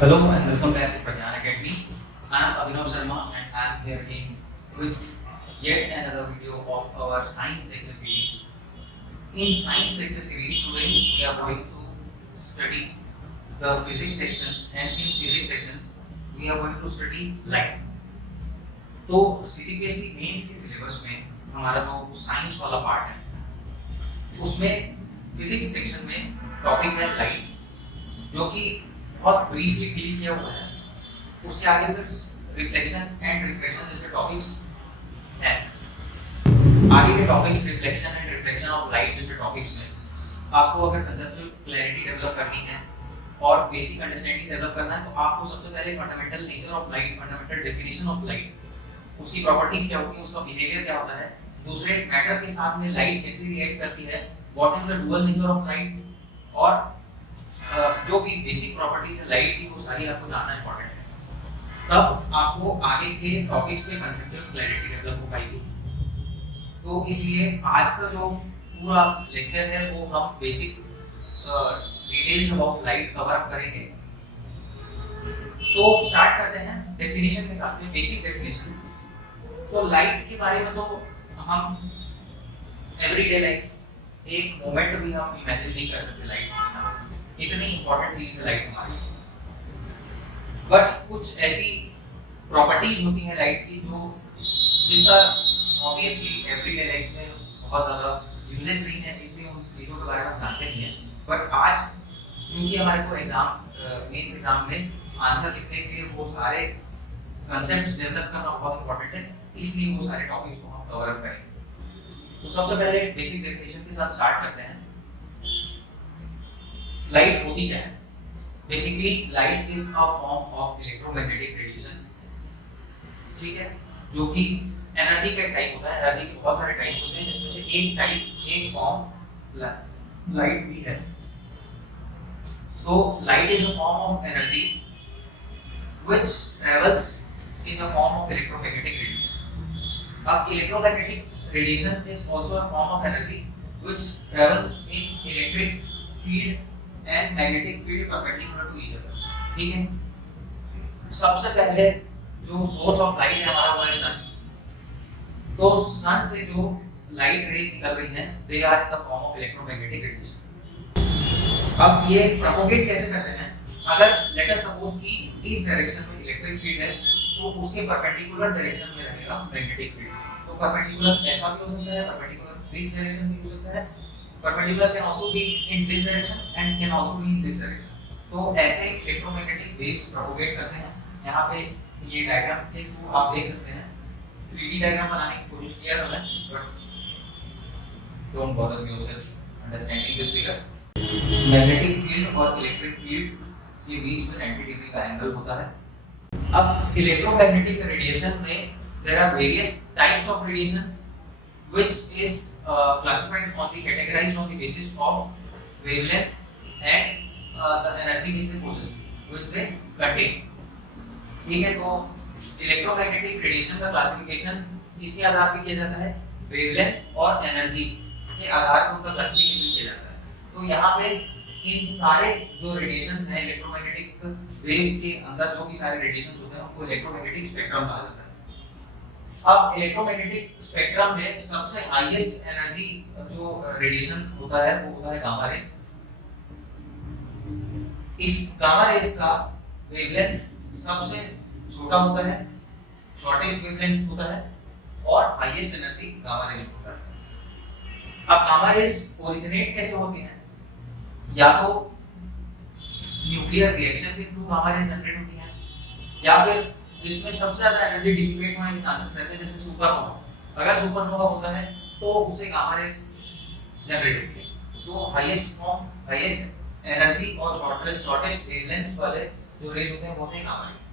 Hello and welcome back to Pragyan Academy. I am Abhinav Sharma and I am here in with yet another video of our science lecture series. In science lecture series today we are going to study the physics section, and in physics section we are going to study light. तो CCPSC mains के syllabus में हमारा जो science वाला part है उसमें physics section में topic है लाइट, जो कि बहुत ब्रीफली डील किया हुआ है। उसके आगे फिर रिफ्लेक्शन एंड रिफ्रैक्शन जैसे टॉपिक्स हैं। आगे के topics reflection and refraction of light जैसे टॉपिक्स में आपको अगर कंसेप्चुअल क्लैरिटी डेवलप करनी है और बेसिक अंडरस्टैंडिंग डेवलप करना है तो आपको सबसे पहले fundamental nature of light, fundamental definition of light, उसकी प्रॉपर्टीज क्या होती है, उसका बिहेवियर क्या होता है, दूसरे मैटर के साथ में लाइट कैसे रिएक्ट करती है, what is the dual nature of light, और जो भी बेसिक प्रॉपर्टीज है लाइट की वो सारी आपको जानना इंपॉर्टेंट है। तब आपको आगे के टॉपिक्स पे कंसेप्चुअल क्लैरिटी डेवलप हो पाएगी। तो इसलिए आज का जो पूरा लेक्चर है वो हम basic details about light cover up करेंगे। तो स्टार्ट करते हैं डेफिनेशन के साथ में, बेसिक डेफिनेशन। तो लाइट के बारे में तो हम एवरीडे लाइफ एक मोमेंट भी हम इमेजिन नहीं कर सकते लाइट के बिना, इतनी इंपॉर्टेंट चीज है लाइट हमारी। बट कुछ ऐसी प्रॉपर्टीज होती हैं लाइट की जो जिसका ऑब्वियसली एवरीडे लाइफ में बहुत ज्यादा यूजेज नहीं है, इसलिए उन चीजों के बारे में हम जानते नहीं है। बट आज चूंकि हमारे को एग्जाम मेंस एग्जाम में आंसर लिखने के लिए वो सारे कॉन्सेप्ट्स डेवलप करना बहुत इंपॉर्टेंट है, इसलिए वो सारे टॉपिक्स को हम कवर अप करेंगे। तो सबसे पहले बेसिक डेफिनेशन के साथ स्टार्ट करते हैं। लाइट होती क्या है? Basically light is a form of electromagnetic radiation, ठीक है, जो कि एनर्जी का टाइप होता है। एनर्जी के बहुत सारे टाइप्स होते हैं जिसमें से एक टाइप, एक फॉर्म लाइट भी है। तो light is a form of energy which travels in the form of electromagnetic radiation. अब electromagnetic radiation is also a form of energy which travels in electric field and magnetic field perpendicular to each other, ठीक है। सबसे पहले जो source of light है हमारा वो है सन। तो सन से जो लाइट रेज निकल रही हैं they are in the form of electromagnetic radiation. अब ये प्रोपोगेट कैसे करते हैं? अगर लेट अस सपोज कि इस डायरेक्शन में इलेक्ट्रिक फील्ड है तो उसके परपेंडिकुलर डायरेक्शन में रहेगा मैग्नेटिक फील्ड। तो परपेंडिकुलर ऐसा भी हो सकता है, परपेंडिकुलर दिस डायरेक्शन भी हो सकता है, perpendicular can also be in this direction and can also be in this direction। तो ऐसे इलेक्ट्रोमैग्नेटिक वेव्स प्रोपोगेट करते हैं। यहाँ पे ये डायग्राम के थ्रू आप देख सकते हैं। 3D डायग्राम बनाने की कोशिश किया था मैं, but don't bother yourself understanding this figure. Magnetic field और इलेक्ट्रिक फील्ड के बीच में 90 डिग्री का एंगल होता है। अब इलेक्ट्रोमैग्नेटिक रेडिएशन में there are various types of radiation which is classified on the categorized on the basis of wavelength and the energy which they possess, which they contain, ठीक है। तो इलेक्ट्रोमैग्नेटिक रेडिएशन का classification किसके आधार पर किया जाता है? वेवलेंथ और एनर्जी के आधार पर उनका क्लासिफिकेशन किया जाता है। तो यहाँ पे इन सारे जो रेडिएशंस हैं इलेक्ट्रोमैग्नेटिक वेव्स के अंदर जो भी सारे रेडिएशंस होते हैं उनको इलेक्ट्रोमैग्नेटिक स्पेक्ट्रम कहा जाता है। अब इलेक्ट्रोमैग्नेटिक स्पेक्ट्रम में सबसे हाईएस्ट एनर्जी जो रेडिएशन होता है वो होता है गामा रेज। इस गामा रेज का वेवलेंथ सबसे छोटा होता है, शॉर्टेस्ट वेवलेंथ होता है, और हाईएस्ट एनर्जी गामा रेज होता है। अब गामा रेज ओरिजिनेट कैसे होती हैं? या तो न्यूक्लियर रिएक्शन के थ्रू गामा रेज जनरेट होती हैं, या फिर जिसमें सबसे ज्यादा एनर्जी डिसिपेट होने के चांसेस रहते हैं, जैसे सुपरनोवा। अगर सुपरनोवा होता है तो उससे गामा रेज जनरेट होती है। तो हाईएस्ट फॉर्म, हाईएस्ट एनर्जी और शॉर्टेस्ट वेवलेंथ वाले जो रेज होते हैं वो होते हैं गामा रेज।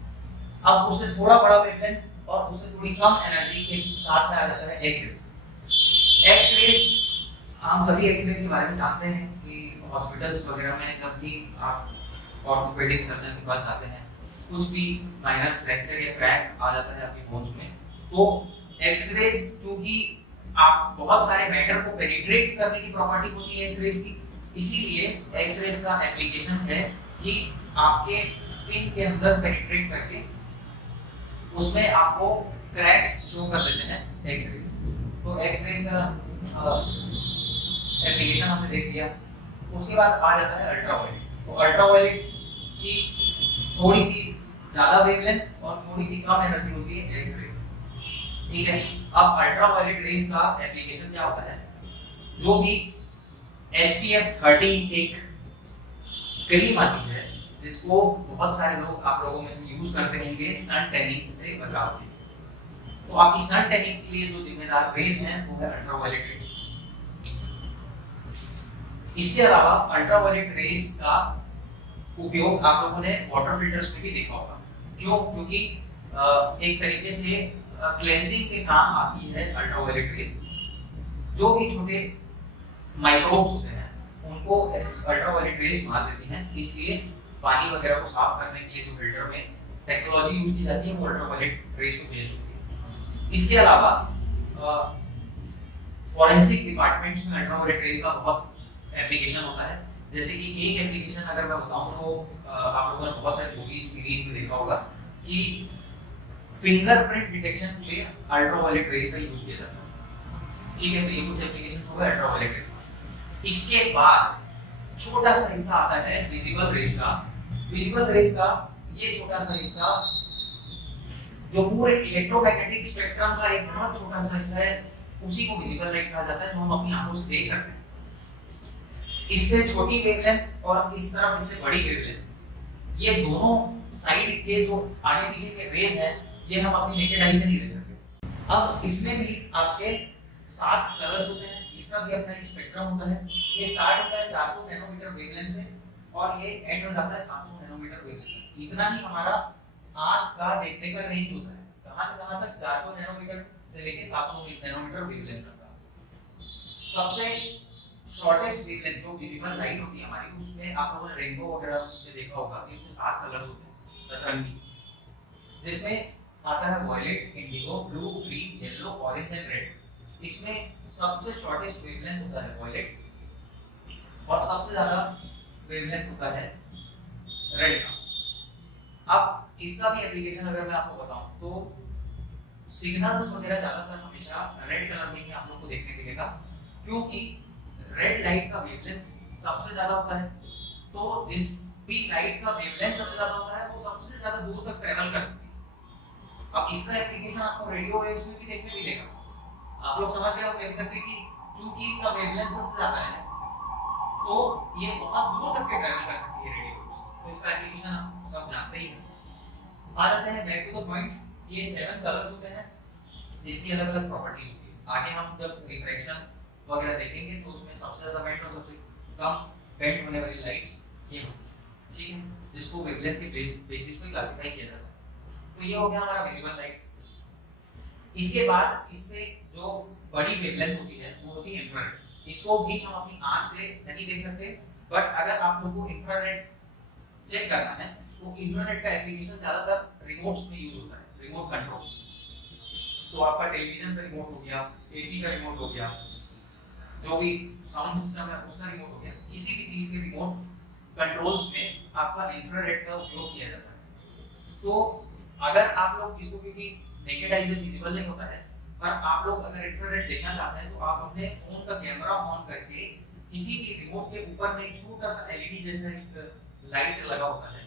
अब उससे थोड़ा बड़ा वेवलेंथ और उससे थोड़ी कम एनर्जी के साथ में आ जाता है एक्स रेज। एक्स रेज हम सभी एक्स रेज के बारे में जानते हैं कि हॉस्पिटल्स वगैरह में जब भी आप ऑर्थोपेडिक सर्जन के पास जाते हैं, कुछ भी माइनर फ्रैक्चर या क्रैक आ जाता है आपकी बोन्स में, तो एक्सरेज चूंकि आप बहुत सारे मैटर को पेनिट्रेट करने की प्रॉपर्टी होती है एक्सरेज की, इसीलिए एक्सरेज का एप्लीकेशन है कि आपके स्किन के अंदर पेनिट्रेट करके उसमें आपको क्रैक्स शो कर देते हैं एक्स रेज। तो एक्स रेज का एप्लीकेशन हमने देख लिया। उसके बाद आ जाता है अल्ट्रावायलेट। तो अल्ट्रावायलेट की थोड़ी सी ज्यादा वेवलेंथ और थोड़ी सी कम एनर्जी होती है एक्स रेज, ठीक है। अब अल्ट्रावायलेट रेज का एप्लीकेशन क्या होता है, जो भी SPF 30 एक क्रीम आती है जिसको बहुत सारे लोग आप लोगों में से यूज करते होंगे सन टैनिंग से बचाव के लिए। तो आपकी सन टैनिंग के लिए जो जिम्मेदार रेज हैं वो है अल्ट्रावायलेट रेज। इसके अलावा अल्ट्रावायलेट रेज का उपयोग आप लोगों ने वाटर फिल्टर्स में भी देखा होगा। क्यों? क्योंकि एक तरीके से क्लेंजिंग के काम आती है अल्ट्रावायलेट रेज। जो भी छोटे माइक्रोब्स होते हैं उनको अल्ट्रावायलेट रेज मार देती हैं, इसलिए पानी वगैरह को साफ करने के लिए जो फिल्टर में टेक्नोलॉजी यूज की जाती है वो अल्ट्रावायलेट रेज को बेस्ड होती है। इसके अलावा फॉरेंसिक डिपार्टमेंट्स में अल्ट्रावायलेट रेज का बहुत एप्लीकेशन होता है। जैसे कि एक एप्लीकेशन अगर मैं बताऊं तो आप लोगों ने बहुत सारे मूवीज सीरीज में देखा होगा कि फिंगरप्रिंट डिटेक्शन के लिए अल्ट्रावायलेट रेज का यूज किया जाता है, ठीक है। तो ये कुछ एप्लीकेशन हो गए अल्ट्रावायलेट रेज। इसके बाद छोटा सा हिस्सा आता है विजिबल रेज का। विजिबल रेज का ये छोटा सा हिस्सा जो पूरे इलेक्ट्रोमैग्नेटिक स्पेक्ट्रम का एक बहुत छोटा सा हिस्सा है, उसी को विजिबल लाइट कहा जाता है, जो हम अपनी आंखों से देख सकते हैं। इससे छोटी वेवलेंथ और इस तरफ इससे बड़ी वेवलेंथ, ये दोनों साइड के जो आगे पीछे के रेज हैं ये हम अपनी नेकेड आई से नहीं देख सकते। अब इसमें भी आपके 7 कलर्स होते हैं, इसका भी अपना एक स्पेक्ट्रम होता है। ये स्टार्ट होता है 400 नैनोमीटर वेवलेंथ से और ये एंड हो जाता है 700 नैनोमीटर वेवलेंथ। इतना ही हमारा आंख का देखने का रेंज होता है, कहां से कहां तक, 400 नैनोमीटर से लेके 700 नैनोमीटर वेवलेंथ तक। सबसे शॉर्टेस्ट वेवलेंथ जो विजिबल लाइट होती है हमारी, उसमें आप लोगों ने रेनबो वगैरह में देखा होगा कि उसमें 7 कलर्स होते हैं सतरंगी, जिसमें आता है violet, indigo, blue, green, yellow, orange and red. इसमें सबसे शॉर्टेस्ट वेवलेंथ होता है वायलेट और सबसे ज्यादा वेवलेंथ होता है रेड का। अब इसका भी एप्लीकेशन अगर मैं आपको बताऊं तो सिग्नल्स वगैरह ज्यादातर हमेशा रेड कलर में ही आप लोग को देखने मिलेगा, क्योंकि रेड लाइट का वेवलेंथ सबसे ज्यादा होता है। तो जिस भी लाइट का वेवलेंथ सबसे ज्यादा होता है वो सबसे ज्यादा दूर तक ट्रैवल कर सकती है। अब इसका एप्लीकेशन आपको रेडियो वेव्स में भी देखने मिलेगा। आप लोग समझ गए होंगे अभी तक कि चूंकि इसका वेवलेंथ सबसे ज्यादा है तो ये बहुत दूर तक के ट्रैवल कर सकती है रेडियो वेव्स। तो इसका एप्लीकेशन आप सब जानते ही हैं। आ जाते हैं बैक टू द पॉइंट। ये 7 कलर्स होते हैं जिसकी अलग अलग प्रॉपर्टीज होती है। आगे हम जब रिफ्रैक्शन वगैरह देखेंगे तो उसमें सबसे ज्यादा बेंड और सबसे कम बेंड होने वाली लाइट्स ये होती है, ठीक है, जिसको वेवलेंथ के बेसिस पे क्लासिफाई किया जाता है। तो ये हो गया हमारा विजिबल लाइट। इसके बाद इससे जो बड़ी वेवलेंथ होती है वो होती है इंफ्रारेड। इसको भी हम अपनी आंख से नहीं देख सकते, बट अगर आप लोगों को इंफ्रारेड चेक करना है तो इंफ्रारेड का एप्लीकेशन ज्यादातर रिमोट्स में यूज होता है, रिमोट कंट्रोल्स। तो आपका टेलीविजन का रिमोट हो गया, एसी का रिमोट हो गया, जो भी साउंड सिस्टम है उसका रिमोट हो गया, किसी भी चीज के रिमोट कंट्रोल्स में आपका इंफ्रारेड का उपयोग किया जाता है। तो अगर आप लोग इसको, क्योंकि नेकेड आई से विजिबल नहीं होता है, पर आप लोग अगर इंफ्रारेड देखना चाहते हैं तो आप अपने फोन का कैमरा ऑन करके किसी भी रिमोट के ऊपर में एक छोटा सा एलईडी जैसा एक लाइट लगा होता है,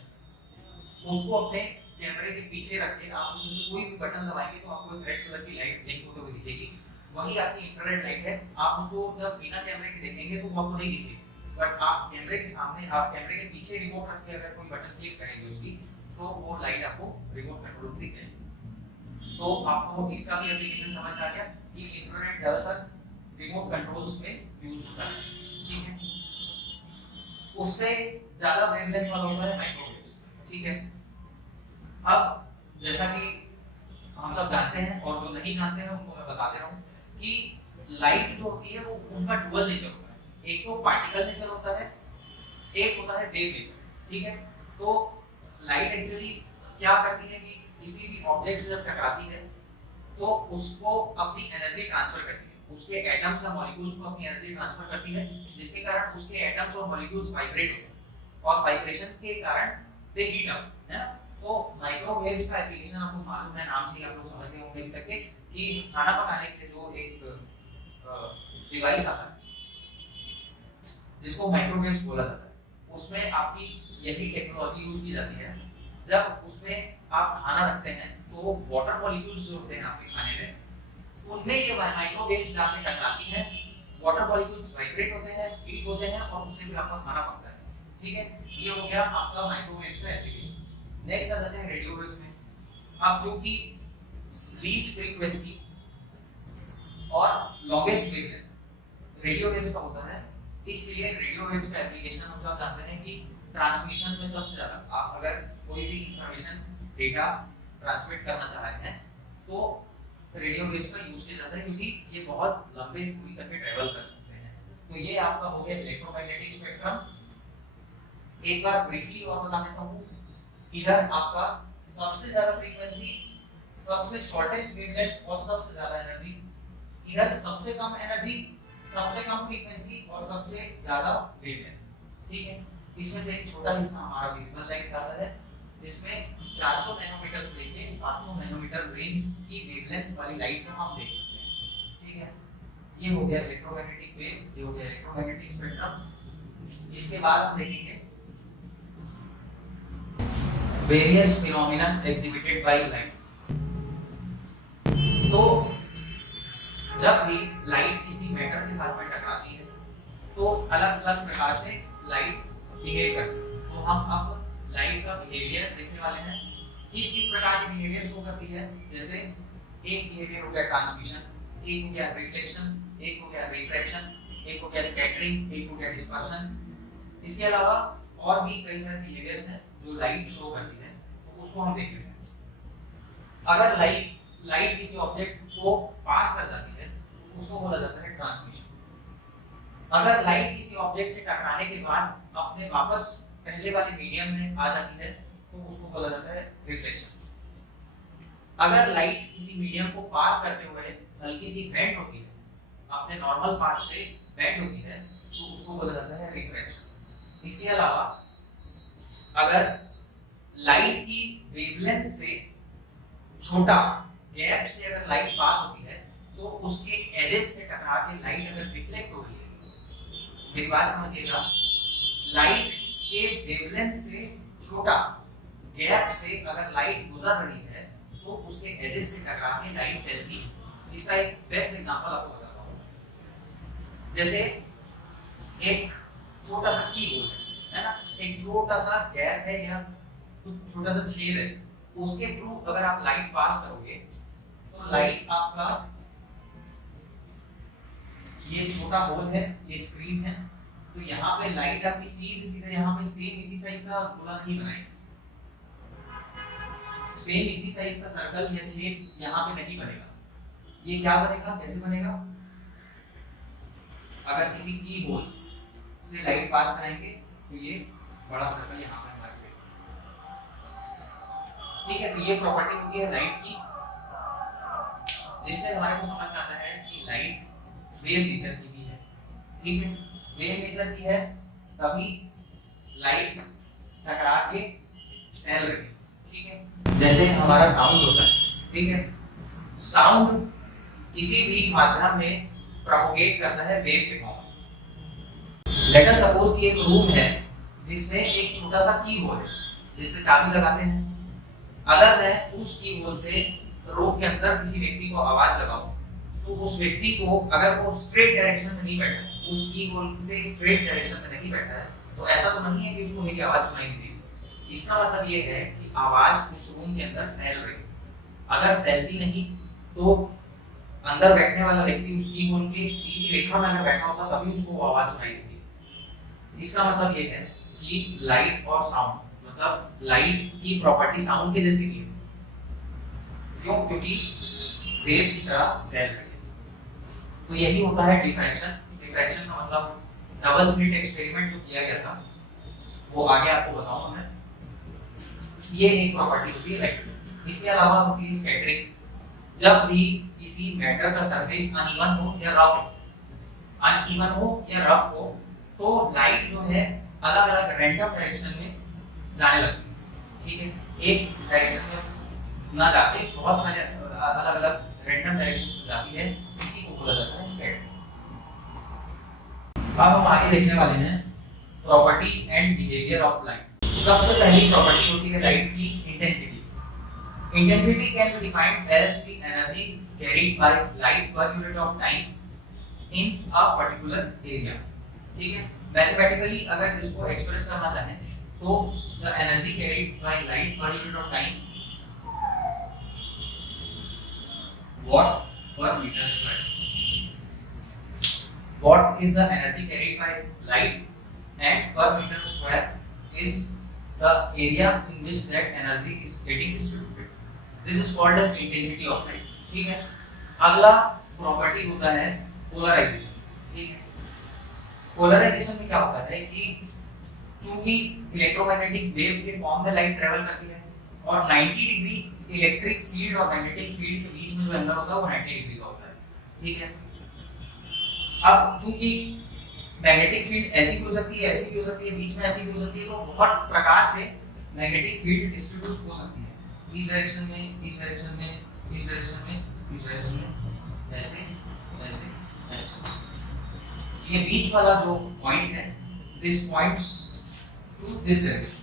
उसको अपने कैमरे के पीछे रख के आप उसमें से कोई भी बटन दबाएंगे तो आपको एक रेड कलर की लाइट ब्लिंक होते हुए दिखेगी। वही आपकी इंफ्रारेड लाइट है। आप उसको जब बिना कैमरे के देखेंगे तो वो आपको नहीं दिखेगी, बट आप कैमरे के सामने, आप कैमरे के पीछे रिमोट रख के अगर कोई बटन क्लिक करेंगे उसकी, तो वो लाइट आपको रिमोट कंट्रोल दिख जाएगी। तो आपको इसका भी एप्लीकेशन समझ आ गया कि इंफ्रारेड ज्यादातर रिमोट कंट्रोल्स में यूज होता है, ठीक है। उससे ज्यादा वेवलेंथ वाला होता है माइक्रोवेव्स, ठीक है। अब जैसा कि हम सब जानते हैं और जो नहीं जानते हैं उनको मैं बता दे रहा हूँ कि लाइट जो होती है वो उनका डुअल नेचर होता है। एक तो पार्टिकल नेचर होता है, एक होता है वेव नेचर, ठीक है। तो लाइट एक्चुअली क्या करती है कि किसी भी ऑब्जेक्ट से जब टकराती है तो उसको अपनी एनर्जी ट्रांसफर करती है, उसके एटम्स या मॉलिक्यूल्स को अपनी एनर्जी ट्रांसफर करती है, जिसके कारण उसके एटम्स और मॉलिक्यूल्स वाइब्रेट होते हैं और वाइब्रेशन के कारण दे हीट अप, है ना। तो माइक्रोवेव्स का एप्लीकेशन आपको मालूम है, नाम से ही आप लोग समझ गए होंगे अभी तक के कि खाना पकाने के लिए जो एक डिवाइस आता है जिसको माइक्रोवेव्स बोला जाता है, उसमें आपकी यही टेक्नोलॉजी यूज की जाती है। जब उसमें आप खाना रखते हैं तो वाटर मॉलिक्यूल्स जो होते हैं आपके खाने में, उनमें ये माइक्रोवेव्स जाके टकराती हैं, वाटर मॉलिक्यूल्स वाइब्रेट होते हैं, हीट होते हैं और उससे फिर आपका खाना पकता है। ठीक है, ये हो गया आपका माइक्रोवेव्स का एप्लीकेशन। नेक्स्ट आ जाते हैं रेडियो वेव्स में। अब जो कि लीस्ट फ्रीक्वेंसी और लॉन्गेस्ट वेवलेंथ रेडियो वेव्स का होता है, इसलिए रेडियो वेव्स का एप्लीकेशन हम सब जानते हैं कि ट्रांसमिशन में सबसे ज्यादा आप अगर कोई भी इंफॉर्मेशन डेटा ट्रांसमिट करना चाह रहे हैं तो रेडियो वेव्स का यूज किया जाता है, क्योंकि ये बहुत लंबे दूरी तक ट्रेवल कर सकते हैं। तो ये आपका हो गया इलेक्ट्रोमैग्नेटिक स्पेक्ट्रम। एक बार ब्रीफली और बता देता हूँ, इधर आपका सबसे ज्यादा फ्रीक्वेंसी, सबसे शॉर्टेस्ट वेवलेंथ और सबसे ज्यादा एनर्जी, इधर सबसे कम एनर्जी, सबसे कम फ्रीक्वेंसी और सबसे ज्यादा वेवलेंथ। ठीक है, इसमें से एक छोटा हिस्सा हमारा विजिबल लाइट आता है, जिसमें 400 नैनोमीटर से लेके 700 नैनोमीटर रेंज की वेवलेंथ वाली लाइट को हम देख सकते हैं। ठीक है, ये हो गया इलेक्ट्रोमैग्नेटिक वेव, ये हो गया इलेक्ट्रोमैग्नेटिक स्पेक्ट्रम। इसके बाद हम देखेंगे various phenomena exhibited by light. तो जब भी लाइट किसी मैटर के साथ में टकराती है तो अलग अलग प्रकार से लाइट बिहेव करती है। तो हम अब लाइट का बिहेवियर देखने वाले हैं, किस किस प्रकार की बिहेवियर शो करती है। जैसे एक बिहेवियर हो गया ट्रांसमिशन, एक हो गया रिफ्लेक्शन, एक हो गया रिफ्रैक्शन, एक हो गया स्कैटरिंग, एक हो गया डिस्पर्शन। इसके अलावा और भी कई सारे बिहेवियर्स हैं जो लाइट शो करती है, तो उसको हम देख लेते हैं। अगर लाइट किसी ऑब्जेक्ट को पास कर जाती है तो उसको बोला जाता है ट्रांसमिशन। अगर लाइट किसी ऑब्जेक्ट से टकराने के बाद अपने वापस पहले वाले मीडियम में आ जाती है तो उसको बोला जाता है रिफ्लेक्शन। अगर लाइट किसी मीडियम को पास करते हुए हल्की सी बेंड होती है, अपने नॉर्मल पाथ से बेंड होती है, तो उसको बोला जाता है रिफ्रैक्शन। इसके अलावा अगर लाइट की वेवलेंथ से छोटा गैप से अगर लाइट पास होती है तो उसके एजेस से टकरा के लाइट अगर रिफ्लेक्ट हो रही है, मेरी बात समझिएगा, लाइट के वेवलेंथ से छोटा गैप से अगर लाइट गुजर रही है तो उसके एजेस से टकरा के लाइट फैलती है। इसका एक बेस्ट एग्जांपल आपको बताता हूँ। जैसे एक छोटा सा की होल है ना, एक छोटा सा गैप है या छोटा सा छेद है, उसके थ्रू अगर आप लाइट पास करोगे तो लाइट आपका ये छोटा होल है, ये स्क्रीन है, तो यहाँ पे लाइट आपकी सीधे सीधे यहाँ पे सेम इसी साइज का गोला नहीं बनाएगी, सेम इसी साइज का सर्कल या छेद यहाँ पे नहीं बनेगा। ये क्या बनेगा, कैसे बनेगा? अगर किसी की होल से लाइट पास कराएंगे तो ये बड़ा सर्कल यहाँ पे हमारे पे, ठीक है। तो ये प्रॉपर्टी होती है लाइट की, जिससे हमारे को समझ में आता है कि लाइट वेव नेचर की भी है। ठीक है, वेव नेचर की है तभी लाइट टकरा के फैल रही है। ठीक है, जैसे हमारा साउंड होता है, ठीक है, साउंड किसी भी माध्यम में प्रोपोगेट करता है वेव के फॉर्म में। लेट अस सपोज कि एक रूम है जिसमें एक छोटा सा की होल है जिससे चाबी लगाते हैं। अगर मैं उस की होल से रूम के अंदर किसी व्यक्ति को आवाज लगाऊं तो उस व्यक्ति को, अगर वो स्ट्रेट डायरेक्शन में नहीं बैठा है, उस की होल से स्ट्रेट डायरेक्शन में नहीं बैठा है, तो ऐसा तो नहीं है कि उसको मेरी आवाज सुनाई नहीं देगी। इसका मतलब ये है कि आवाज उस रूम के अंदर फैल रही है। अगर फैलती नहीं तो अंदर बैठने वाला व्यक्ति उस की होल के सीधी रेखा में अगर बैठा होता तभी उसको वो आवाज सुनाई देती। इसका मतलब ये है कि लाइट और साउंड, मतलब लाइट की प्रॉपर्टी साउंड के जैसी नहीं है। क्यों? क्योंकि वेव की तरह फैल रही है। तो यही होता है डिफ्रैक्शन। डिफ्रैक्शन का मतलब डबल स्लिट एक्सपेरिमेंट जो किया गया था वो आगे आपको बताऊंगा मैं। ये एक प्रॉपर्टी होती है लाइट। इसके अलावा होती है स्कैटरिंग। जब भी किसी मैटर का सरफेस अनइवन हो या रफ हो, अनइवन हो या रफ हो, तो लाइट जो है अलग अलग रैंडम डायरेक्शन में जाने लगती है। ठीक है, एक डायरेक्शन में ना जाके बहुत सारे अलग अलग रैंडम डायरेक्शंस में जाती है, इसी को बोला जाता है स्कैटरिंग। अब हम आगे देखने वाले हैं properties and behaviour of light. सबसे पहली प्रॉपर्टी होती है लाइट की intensity. Intensity can be defined as the energy carried by light per unit of time in a particular area. ठीक है, मैथमेटिकली अगर इसको एक्सप्रेस करना चाहें तो the energy carried by light per unit of time watt per meter square. What is the energy carried by light, and per meter square is the area in which that energy is getting distributed. This is called as intensity of light. ठीक है, अगला property होता है polarisation. ठीक है, polarisation में क्या होता है कि चूंकि इलेक्ट्रोमैग्नेटिक वेव के फॉर्म में लाइट ट्रेवल करती है और 90 डिग्री इलेक्ट्रिक फील्ड और मैग्नेटिक फील्ड के बीच में जो एंगल होता है वो 90 डिग्री का होता है। ठीक है, अब चूंकि मैग्नेटिक फील्ड ऐसी भी हो सकती है, ऐसी भी हो सकती है, बीच में ऐसी भी हो सकती है, तो बहुत प्रकार से मैग्नेटिक फील्ड डिस्ट्रीब्यूट हो सकती है, इस डायरेक्शन में, इस डायरेक्शन में, इस डायरेक्शन में, इस डायरेक्शन में, ऐसे ऐसे ऐसे। ये बीच वाला जो पॉइंट है, this points to this direction.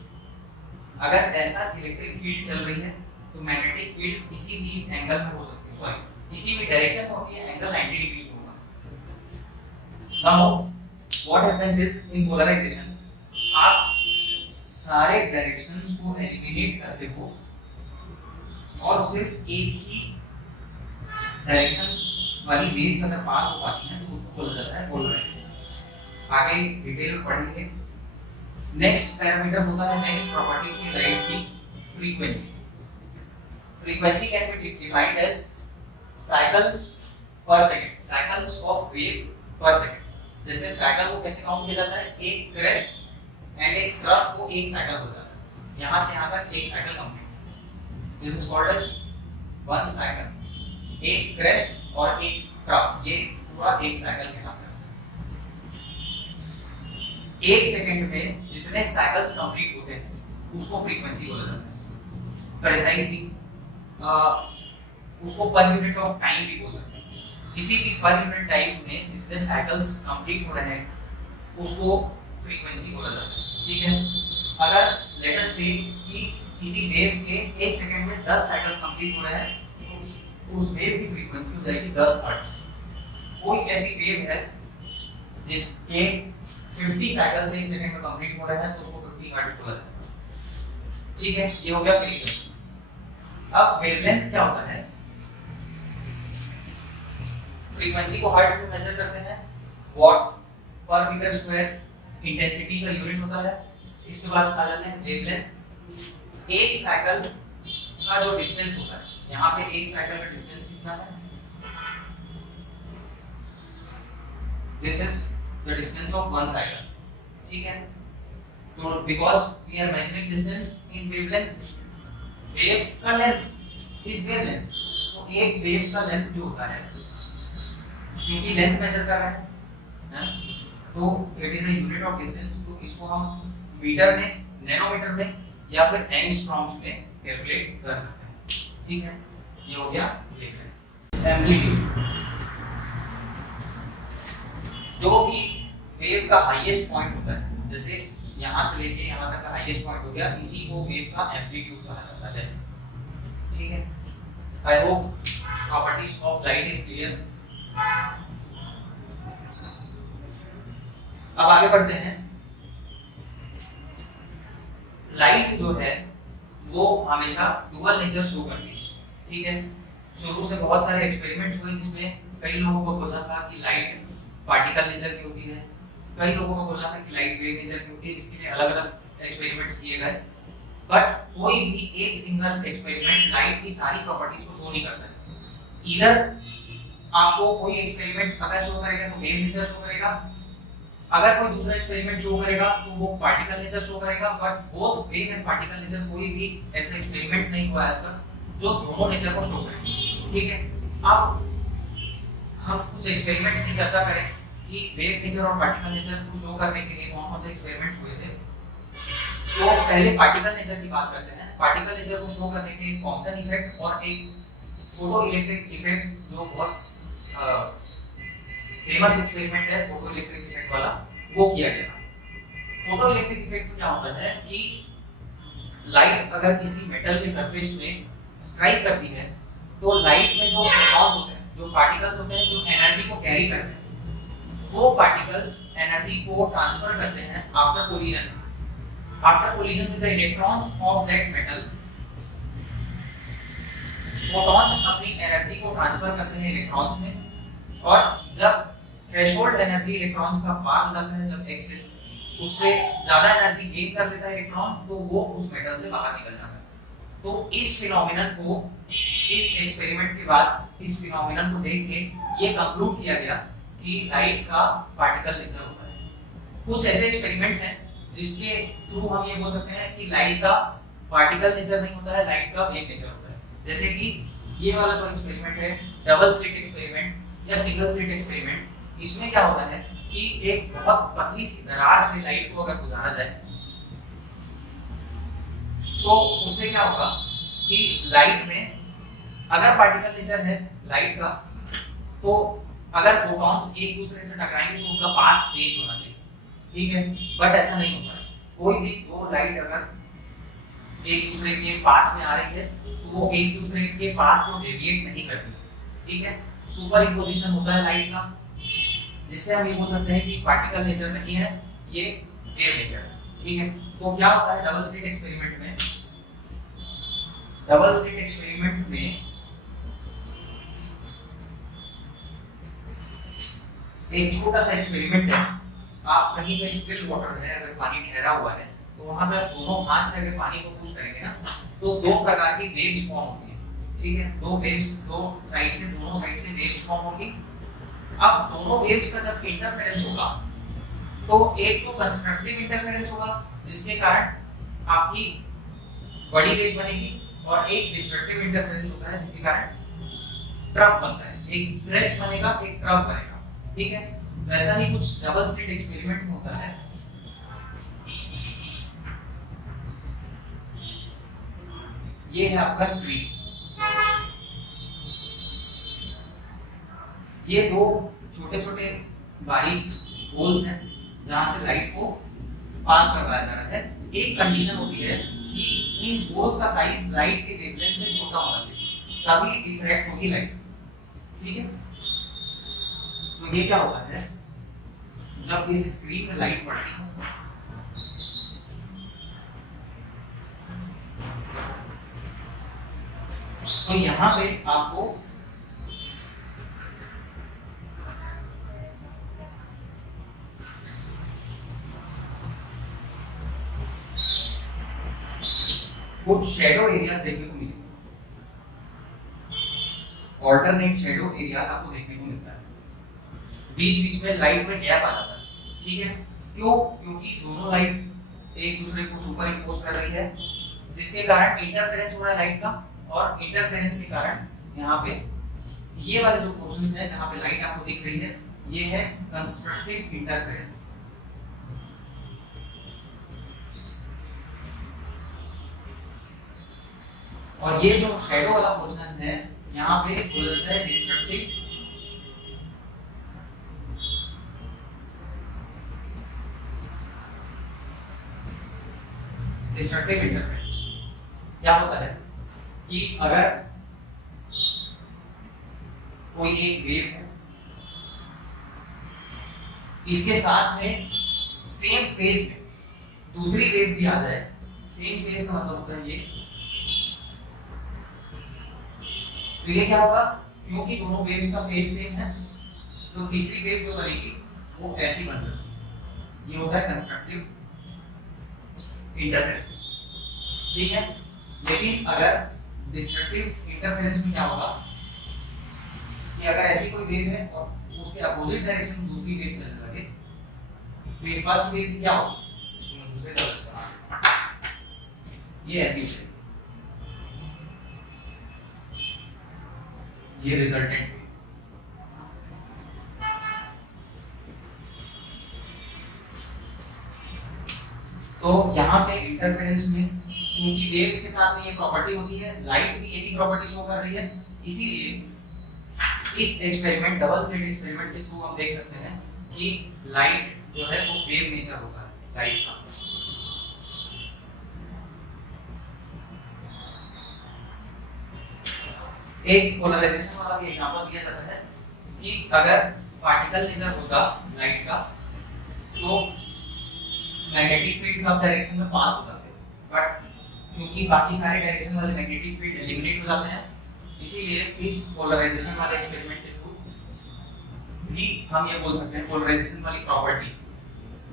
अगर ऐसा इलेक्ट्रिक फील्ड चल रही है तो मैग्नेटिक फील्ड किसी भी एंगल में हो सकती है, सॉरी किसी भी डायरेक्शन में होती है, एंगल 90 डिग्री में होगा। Now what happens is in polarisation, आप सारे डायरेक्शंस को एलिमिनेट करते हो और सिर्फ एक ही डायरेक्शन वाली वेव्स अगर पास हो पाती हैं तो उसको बोला जाता है पोलराइजेशन। आगे डिटेल में पढ़ेंगे। नेक्स्ट पैरामीटर होता है, नेक्स्ट प्रॉपर्टी होती है लाइट की frequency. Frequency can be defined as cycles per second, cycles of wave per second. जैसे साइकिल को कैसे काउंट किया जाता है, एक क्रेस्ट एंड एक ट्रफ को एक साइकिल हो जाता है, यहां से यहां तक एक cycle complete. This is called as one cycle. एक क्रेस्ट और एक ट्रफ, ये पूरा एक साइकिल कहलाता है। एक सेकंड में जितने साइकिल्स कंप्लीट होते हैं उसको फ्रीक्वेंसी बोला जाता है। प्रिसाइजली उसको पर यूनिट ऑफ टाइम भी बोल सकते हैं। किसी भी पर यूनिट टाइम में जितने साइकिल्स कंप्लीट हो रहे हैं उसको फ्रीक्वेंसी बोला जाता है। ठीक है, अगर लेट अस से कि किसी वेव के एक सेकंड में 10 साइकिल्स कंप्लीट हो रहे हैं तो उस वेव की फ्रीक्वेंसी हो जाएगी 10 हर्ट्ज। कोई ऐसी वेव है जिसके 50 साइकिल्स एक सेकंड में कंप्लीट हो रहे हैं तो उसको 50 हर्ट्ज बोला जाता है। ठीक है, ये हो गया फ्रीक्वेंसी। अब वेवलेंथ क्या होता है, फ्रीक्वेंसी को हर्ट्ज में मेजर करते हैं, वॉट पर मीटर स्क्वायर इंटेंसिटी का यूनिट होता है। इसके बाद आ जाते हैं वेवलेंथ। एक साइकिल का जो डिस्टेंस होता है, यहाँ पे एक साइकिल का डिस्टेंस कितना है, this is the distance of one cycle. ठीक है, तो because we are measuring distance in wavelength, wave का लेंथ इज वेवलेंथ, तो एक वेव का लेंथ जो होता है, क्योंकि लेंथ मेजर कर रहे हैं तो it is a unit of distance, तो इसको हम मीटर में, नैनोमीटर में या फिर एंगस्ट्रॉम्स में कैलकुलेट कर सकते हैं। ठीक है, ये हो गया एम्पलीट्यूड। जो भी वेव का हाईएस्ट पॉइंट होता है, जैसे यहाँ से लेके यहाँ तक का हाईएस्ट पॉइंट हो गया, इसी को वेव का एम्पलीट्यूड कहा जाता है। ठीक है, I hope properties of light is clear. अब आगे बढ़ते हैं। लाइट जो है वो हमेशा डुअल नेचर शो करती है। ठीक है, शुरू से बहुत सारे एक्सपेरिमेंट्स हुए जिसमें कई लोगों को बोला था कि लाइट पार्टिकल नेचर की होती है, कई लोगों को बोला था कि लाइट वेव नेचर की होती है, जिसके लिए अलग अलग एक्सपेरिमेंट्स किए गए। बट कोई भी एक सिंगल एक्सपेरिमेंट लाइट की सारी प्रॉपर्टीज को शो नहीं करता है। इधर आपको कोई एक्सपेरिमेंट अगर शो करेगा तो वेव नेचर शो करेगा, अगर कोई दूसरा एक्सपेरिमेंट शो करेगा तो वो पार्टिकल नेचर शो करेगा। But both wave and particle nature कोई भी ऐसा एक्सपेरिमेंट नहीं हुआ आज तक जो दोनों नेचर को शो करे। ठीक है, अब हम कुछ एक्सपेरिमेंट्स की चर्चा करें कि वेव नेचर और पार्टिकल नेचर को शो करने के लिए कौन कौन से एक्सपेरिमेंट्स हुए थे। तो पहले पार्टिकल नेचर की बात करते हैं। पार्टिकल नेचर को शो करने के लिए कॉम्पटन इफेक्ट और एक फोटो इलेक्ट्रिक इफेक्ट जो बहुत फेमस एक्सपेरिमेंट है फोटो इलेक्ट्रिक इफेक्ट वाला, वो किया गया था। फोटो इलेक्ट्रिक इफेक्ट में क्या होता है कि लाइट अगर किसी मेटल के सरफेस में स्ट्राइक करती है तो लाइट में जो फोटॉन्स होते हैं, जो पार्टिकल्स होते हैं जो एनर्जी को कैरी करते हैं, वो पार्टिकल्स एनर्जी को ट्रांसफर करते हैं after collision. After collision with the electrons of that metal, photons अपनी एनर्जी को ट्रांसफर करते हैं इलेक्ट्रॉन्स में, और जब थ्रेशोल्ड एनर्जी इलेक्ट्रॉन्स का पार हो जाता है, जब एक्सेस उससे ज्यादा एनर्जी गेन कर लेता है इलेक्ट्रॉन, तो वो उस मेटल से बाहर निकल जाता है। तो इस फिनोमिनन को, इस एक्सपेरिमेंट के बाद इस फिनोमिनन को देख के ये कंक्लूड किया गया कि लाइट का पार्टिकल नेचर होता है। कुछ ऐसे एक्सपेरिमेंट्स हैं जिसके थ्रू हम ये बोल सकते हैं कि लाइट का पार्टिकल नेचर नहीं होता है, लाइट का वेव नेचर होता है। जैसे कि ये वाला जो एक्सपेरिमेंट है, डबल स्लिट एक्सपेरिमेंट या सिंगल स्लिट एक्सपेरिमेंट, इसमें क्या होता है कि एक बहुत पतली सी दरार से लाइट को अगर गुजारा जाए तो उससे क्या होगा कि लाइट में अगर पार्टिकल नेचर है लाइट का, तो अगर फोटॉन्स एक दूसरे से टकराएंगे तो उनका पाथ चेंज होना चाहिए, ठीक है, बट ऐसा नहीं होता है। कोई भी दो लाइट अगर एक दूसरे के पाथ में आ रही है तो वो एक दूसरे के पाथ को डेविएट नहीं करती, ठीक है। सुपर इंपोजिशन होता है लाइट का, जिससे हम ये बोल सकते हैं कि पार्टिकल नेचर नहीं है, ये वेव नेचर है, ठीक है। तो क्या होता है डबल स्लिट एक्सपेरिमेंट में? डबल स्लिट एक्सपेरिमेंट में एक छोटा सा एक्सपेरिमेंट है। आप कहीं पे स्टिल वाटर है, अगर पानी ठहरा हुआ है तो वहां पर दोनों हाथ से अगर पानी को पुश करेंगे ना तो दो प्रकार की वेव्स फॉर्म होती है, ठीक है। दो वेव्स, दो साइड से, दोनों साइड से वेव्स फॉर्म होगी। अब दोनों वेव्स का जब इंटरफेरेंस होगा तो एक तो कंस्ट्रक्टिव इंटरफेरेंस होगा जिसके कारण आपकी बड़ी वेव बनेगी, और एक डिस्ट्रक्टिव इंटरफेरेंस होता है जिसके कारण ट्रफ बनता है, एक क्रेस्ट बनेगा, एक ट्रफ बनेगा, ठीक है। वैसा ही कुछ डबल स्लिट एक्सपेरिमेंट में होता है। ये है आपका स्क्रीन, ये दो छोटे छोटे बारीक होल्स हैं जहां से लाइट को पास करवाया जा रहा है। एक कंडीशन होती है कि इन होल्स का साइज लाइट के वेवलेंथ से छोटा होना चाहिए, तभी डिफ्रैक्ट होगी लाइट, ठीक है। तो ये क्या होता है, जब इस स्क्रीन में लाइट पड़ती है तो यहां पे आपको कुछ शैडो एरियाज देखने को मिलेंगे, ऑल्टरनेट शैडो एरियाज आपको देखने को मिलता है। बीच बीच में लाइट में गैप आ जाता है, ठीक है। क्यों? क्योंकि दोनों लाइट एक दूसरे को सुपर इंपोज कर रही है, जिसके कारण इंटरफेरेंस हो रहा है लाइट का, और इंटरफेरेंस के कारण यहाँ पे ये वाले जो पोर्शंस हैं जहाँ पे लाइट आपको दिख रही है, ये है कंस्ट्रक्टिव इंटरफेरेंस। और ये जो शैडो वाला पोर्शन है यहाँ पे बोला जाता है डिस्ट्रक्टिव इंटरफेरेंस। क्या होता है कि अगर कोई एक वेव है, इसके साथ में सेम फेज में दूसरी वेव भी आ जाए, सेम फेज का मतलब होता है ये, तो ये क्या होगा, क्योंकि दोनों वेव्स का फेज सेम है तो तीसरी वेव जो बनेगी वो ऐसी बन सकती है। ये होता है कंस्ट्रक्टिव इंटरफेरेंस, ठीक है। लेकिन अगर डिस्ट्रक्टिव इंटरफेरेंस में क्या होगा कि अगर ऐसी कोई वेव है और उसके अपोजिट डायरेक्शन में दूसरी वेव चलने लगे तो ये फर्स्ट वेव क्या होगी, इसको दूसरे तरफ से ये ऐसी है, ये रिजल्टेंट। तो यहाँ पे इंटरफेरेंस में, क्योंकि वेव्स के साथ में ये प्रॉपर्टी होती है, लाइट भी यही प्रॉपर्टी शो कर रही है, इसीलिए इस एक्सपेरिमेंट, डबल स्लिट एक्सपेरिमेंट के थ्रू हम देख सकते हैं कि लाइट जो है वो वेव नेचर होता है लाइट का। एक पोलराइजेशन वाला भी एग्जांपल दिया जाता है कि अगर पार्टिकल नेचर होता लाइट का तो मैग्नेटिक फील्ड सब डायरेक्शन में पास हो जाते, बट क्योंकि बाकी सारे डायरेक्शन वाले मैग्नेटिक फील्ड एलिमिनेट हो जाते हैं, इसीलिए इस पोलराइजेशन वाले एक्सपेरिमेंट के थ्रू भी हम ये बोल सकते हैं पोलराइजेशन वाली प्रॉपर्टी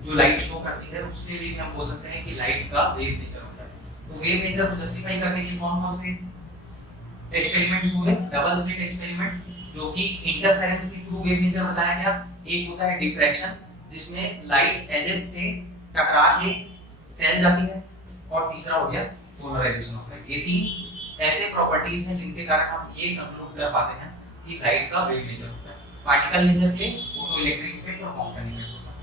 जो लाइट शो करती है उसके लिए भी हम बोल सकते हैं कि लाइट का वेव नेचर होता है। तो वेव नेचर को जस्टिफाई करने के लिए कौन कौन से एक्सपेरिमेंट्स हुए? डबल स्लिट एक्सपेरिमेंट जो कि इंटरफेरेंस के थ्रू वेव नेचर बताया गया, एक होता है डिफ्रैक्शन जिसमें लाइट एजेस से टकरा के फैल जाती है, और तीसरा हो गया पोलराइजेशन ऑफ लाइट। ये तीन ऐसे प्रॉपर्टीज हैं जिनके कारण हम ये कंक्लूड कर पाते हैं कि लाइट का वेव नेचर होता है। पार्टिकल नेचर के फोटो इलेक्ट्रिक इफेक्ट और क्वांटम इफेक्ट होता है।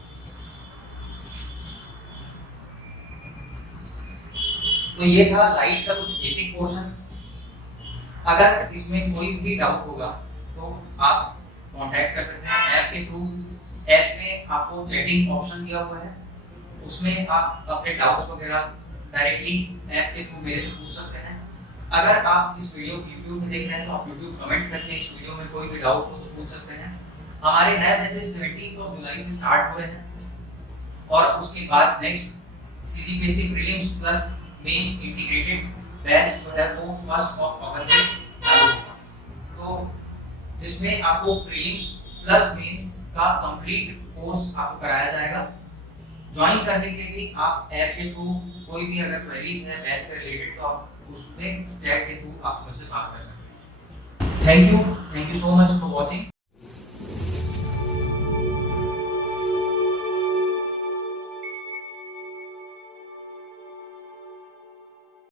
तो ये था लाइट का कुछ बेसिक पोर्शन। अगर इसमें कोई भी डाउट होगा तो आप कांटेक्ट कर सकते हैं ऐप के थ्रू। ऐप में आपको चैटिंग ऑप्शन दिया हुआ है, उसमें आप अपने डाउट्स वगैरह डायरेक्टली ऐप के थ्रू मेरे से पूछ सकते हैं। अगर आप इस वीडियो को YouTube में देख रहे हैं तो आप YouTube कमेंट करके इस वीडियो में कोई भी डाउट हो तो पूछ सकते हैं। हमारे नए बैचेस 17 जुलाई से स्टार्ट हो रहे हैं और उसके बाद next CGPSC prelims plus mains integrated batch जो है वो 1 अगस्त से चालू होगा, तो जिसमें आपको प्रीलिम्स प्लस मेंस का कंप्लीट कोर्स आपको कराया जाएगा। ज्वाइन करने के लिए भी आप ऐप के थ्रू कोई भी अगर क्वेरीज है बैच से रिलेटेड तो आप उसमें चैट के थ्रू आप मुझसे बात कर सकते हैं। Thank you so much for watching.